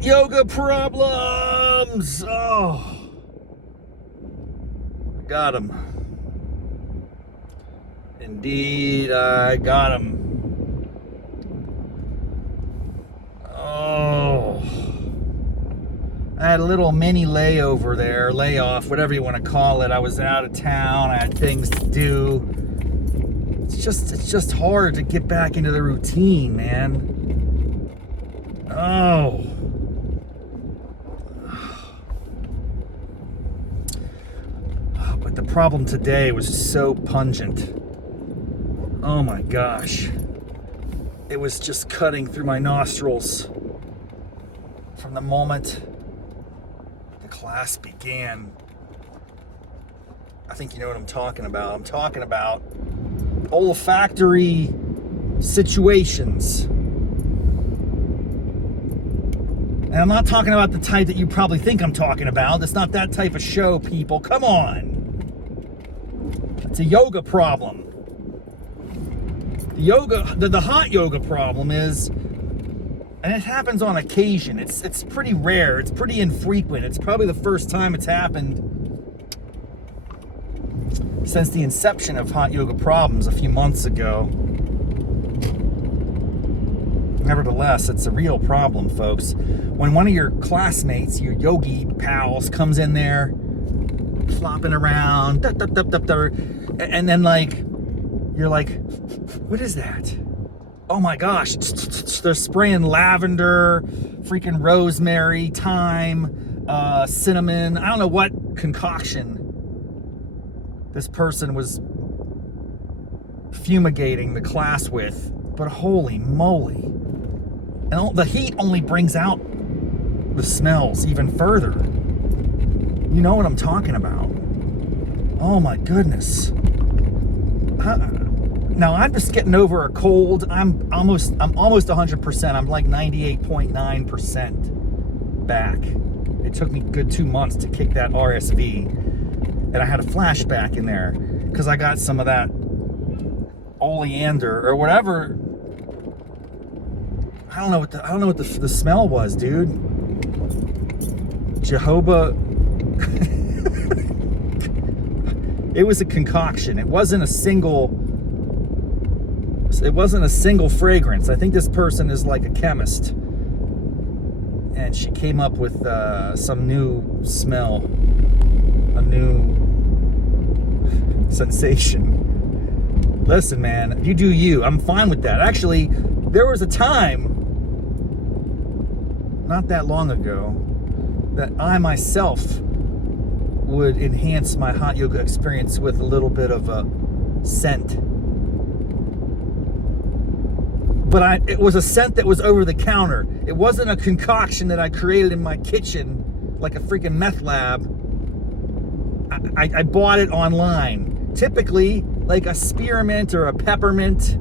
Yoga problems. Oh, got him. Indeed, I got him. Oh, I had a little mini layover there, layoff, whatever you want to call it. I was out of town. I had things to do. It's just hard to get back into the routine, man. Oh. But the problem today was so pungent. Oh my gosh. It was just cutting through my nostrils from the moment the class began. I think you know what I'm talking about. I'm talking about olfactory situations. And I'm not talking about the type that you probably think I'm talking about. It's not that type of show, people. Come on. It's a yoga problem. The hot yoga problem is, and it happens on occasion. It's pretty rare. It's pretty infrequent. It's probably the first time it's happened since the inception of hot yoga problems a few months ago. Nevertheless, it's a real problem, folks. When one of your classmates, your yogi pals, comes in there, flopping around, and then you're like, what is that? Oh my gosh, they're spraying lavender, freaking rosemary, thyme, cinnamon, I don't know what concoction this person was fumigating the class with, but holy moly. And the heat only brings out the smells even further. You know what I'm talking about. Oh my goodness. Now I'm just getting over a cold. I'm almost 100%. I'm like 98.9% back. It took me a good 2 months to kick that RSV, and I had a flashback in there because I got some of that oleander or whatever. I don't know what the smell was, dude. Jehovah. It was a concoction. It wasn't a single fragrance. I think this person is like a chemist, and she came up with some new smell, a new sensation. Listen, man, you do you. I'm fine with that. Actually, there was a time not that long ago that I myself would enhance my hot yoga experience with a little bit of a scent. But it was a scent that was over the counter. It wasn't a concoction that I created in my kitchen like a freaking meth lab. I bought it online. Typically, like a spearmint or a peppermint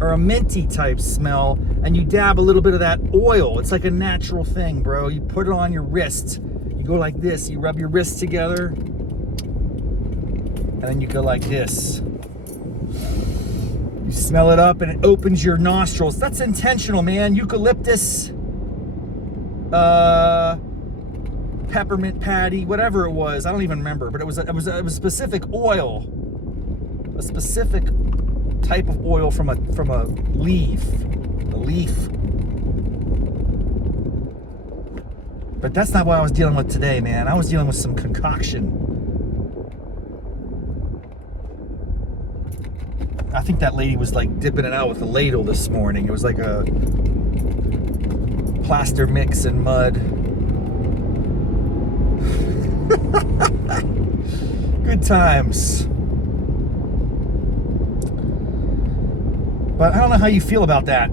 or a minty type smell, and you dab a little bit of that oil. It's like a natural thing, bro. You put it on your wrist. You go like this. You rub your wrists together, and then you go like this. You smell it up, and it opens your nostrils. That's intentional, man. Eucalyptus, peppermint patty, whatever it was. I don't even remember, but it was a specific oil, a specific type of oil from a leaf, But that's not what I was dealing with today, man. I was dealing with some concoction. I think that lady was like dipping it out with a ladle this morning. It was like a plaster mix and mud. Good times. But I don't know how you feel about that.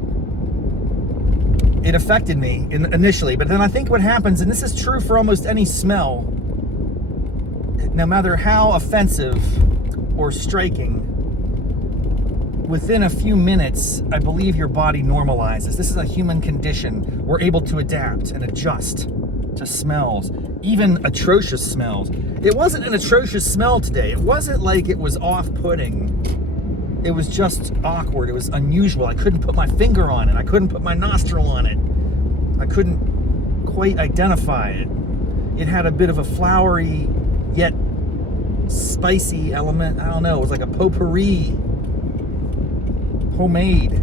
It affected me initially, but then I think what happens, and this is true for almost any smell, no matter how offensive or striking, within a few minutes, I believe your body normalizes. This is a human condition. We're able to adapt and adjust to smells, even atrocious smells. It wasn't an atrocious smell today. It wasn't like it was off-putting. It was just awkward. It was unusual. I couldn't put my finger on it. I couldn't put my nostril on it. I couldn't quite identify it. It had a bit of a flowery yet spicy element. I don't know. It was like a potpourri, homemade.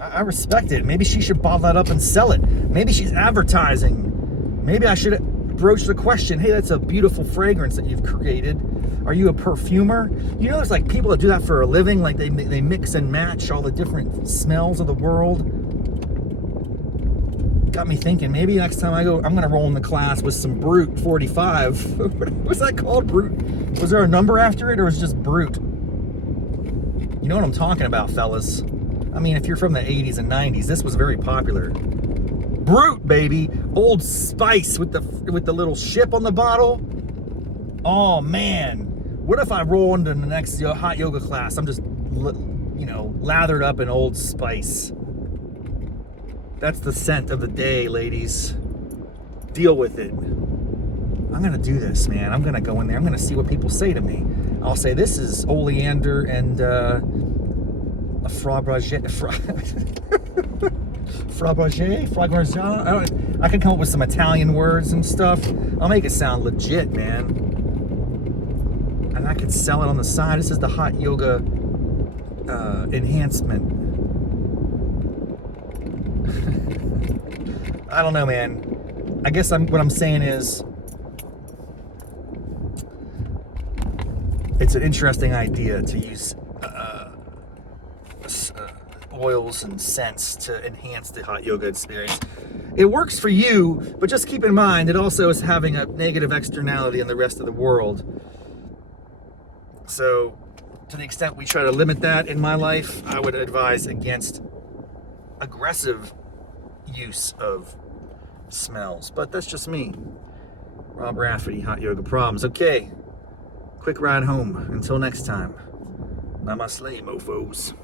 I respect it. Maybe she should bottle that up and sell it. Maybe she's advertising. Maybe I should broach the question, hey, that's a beautiful fragrance that you've created. Are you a perfumer? You know, there's like people that do that for a living, like they mix and match all the different smells of the world. Got me thinking, maybe next time I go, I'm gonna roll in the class with some Brut 45. What's that called, Brut? Was there a number after it, or was it just Brut? You know what I'm talking about, fellas. I mean, if you're from the 80s and 90s, this was very popular. Brut, baby. Old Spice with the little ship on the bottle. Oh, man. What if I roll into the next hot yoga class? I'm just, you know, lathered up in Old Spice. That's the scent of the day, ladies. Deal with it. I'm going to do this, man. I'm going to go in there. I'm going to see what people say to me. I'll say, this is oleander and a fromage. I can come up with some Italian words and stuff. I'll make it sound legit, man. And I could sell it on the side. This is the hot yoga enhancement. I don't know, man. I guess what I'm saying is, it's an interesting idea to use oils and scents to enhance the hot yoga experience. It works for you, but just keep in mind it also is having a negative externality on the rest of the world. So to the extent we try to limit that in my life, I would advise against aggressive use of smells. But that's just me. Rob Raffety, Hot Yoga Problems. Okay, quick ride home. Until next time. Namaste, mofos.